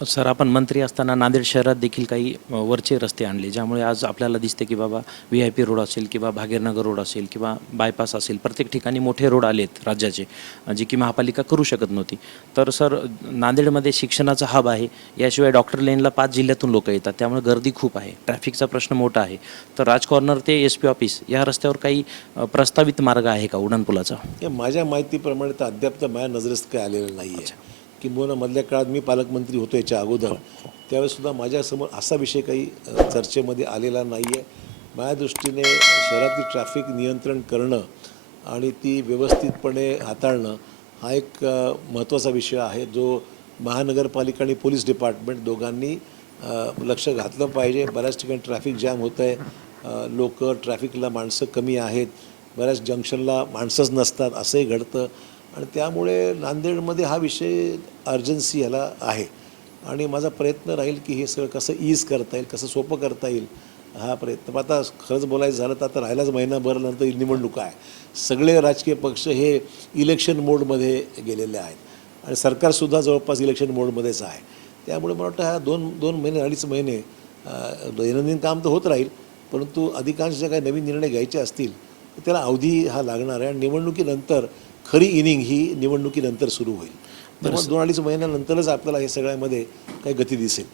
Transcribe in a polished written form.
Sir, आपण मंत्री असताना नांदेड शहरात देखील काही वरचे रस्ते आणले, ज्यामुळे आज आपल्याला दिसते की बाबा VIP रोड असेल किंवा भागीरनगर रोड असेल किंवा बायपास असेल, प्रत्येक ठिकाणी मोठे रोड आलेत राज्याचे, जे की महापालिका करू शकत नव्हती. तर सर, नांदेडमध्ये शिक्षणाचा हब आहे, याशिवाय डॉक्टर लेनला 5 जिल्ह्यातून लोक येतात, त्यामुळे गर्दी खूप आहे, ट्रॅफिकचा प्रश्न मोठा आहे. तर राज कॉर्नर ते SP ऑफिस या रस्त्यावर काही प्रस्तावित मार्ग आहे का उड्डाणपुलाचा? माझ्या माहितीप्रमाणे तर अद्याप तर माझ्या नजरेस काय आलेलं नाही आहे. किंबहुना मधल्या काळात मी पालकमंत्री होतो याच्या अगोदर, त्यावेळेससुद्धा माझ्यासमोर असा विषय काही चर्चेमध्ये आलेला नाही आहे. माझ्या दृष्टीने शहरातील ट्रॅफिक नियंत्रण करणं आणि ती व्यवस्थितपणे हाताळणं हा एक महत्त्वाचा विषय आहे, जो महानगरपालिका आणि पोलीस डिपार्टमेंट दोघांनी लक्ष घातलं पाहिजे. बऱ्याच ठिकाणी ट्रॅफिक जॅम होतं आहे, लोक ट्रॅफिकला माणसं कमी आहेत, बऱ्याच जंक्शनला माणसंच नसतात असंही घडतं. आणि त्यामुळे नांदेडमध्ये हा विषय अर्जन्सी याला आहे आणि माझा प्रयत्न राहील की हे सगळं कसं ईज करता येईल, कसं सोपं करता येईल हा प्रयत्न. पण आता खरंच बोलायचं झालं तर आता राहिलाच महिनाभर नंतर निवडणुका आहे. सगळे राजकीय पक्ष हे इलेक्शन मोडमध्ये गेलेले आहेत आणि सरकारसुद्धा जवळपास इलेक्शन मोडमध्येच आहे. त्यामुळे मला वाटतं हा दोन महिने 2.5 महिने दैनंदिन काम तर होत राहील, परंतु अधिकांश जे काही नवीन निर्णय घ्यायचे असतील तर त्याला अवधी हा लागणार आहे आणि निवडणुकीनंतर खरी इनिंग ही निवडणुकीनंतर सुरू होईल. त्यामुळे 2-2.5 महिन्यानंतरच आपल्याला हे सगळ्यामध्ये काही गती दिसेल.